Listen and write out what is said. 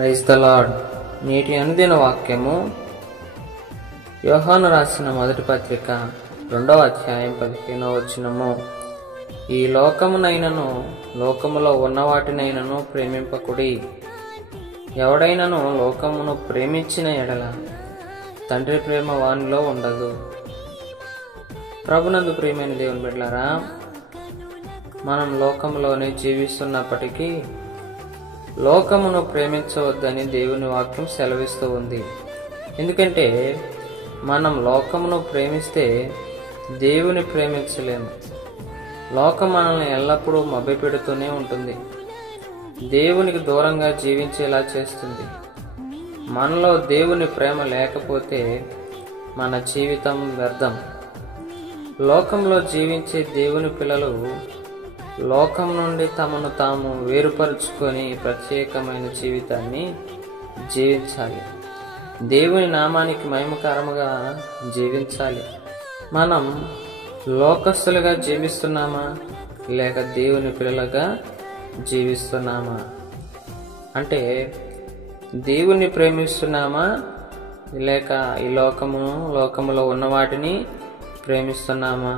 Praise the lord. నేటి అనుదిన వాక్యము యోహాను రాసిన మొదటి పత్రిక 2వ అధ్యాయం 15వ వచనము. ఈ లోకమునైనను లోకములో ఉన్న వాటినైనను ప్రేమింపకుడి. ఎవడైనను లోకమును ప్రేమించిన ఎడల తండ్రి ప్రేమ వానిలో ఉండదు. ప్రభునందు ప్రియమైన దేవుని బిడ్డలారా, మనం లోకంలోనే జీవిస్తున్నప్పటికీ లోకమును ప్రేమించవద్దని దేవుని వాక్యం సెలవిస్తూ ఉంది. ఎందుకంటే మనం లోకమును ప్రేమిస్తే దేవుని ప్రేమించలేము. లోకం మనల్ని ఎల్లప్పుడూ మభ్యపెడుతూనే ఉంటుంది, దేవునికి దూరంగా జీవించేలా చేస్తుంది. మనలో దేవుని ప్రేమ లేకపోతే మన జీవితం వ్యర్థం. లోకంలో జీవించే దేవుని పిల్లలు లోకం నుండి తమను తాము వేరుపరుచుకొని ప్రత్యేకమైన జీవితాన్ని జీవించాలి. దేవుని నామానికి మహిమకరముగా జీవించాలి. మనం లోకస్తులుగా జీవిస్తున్నామా లేక దేవుని పిల్లలుగా జీవిస్తున్నామా? అంటే దేవుని ప్రేమిస్తున్నామా లేక ఈ లోకములో ఉన్న వాటిని ప్రేమిస్తున్నామా?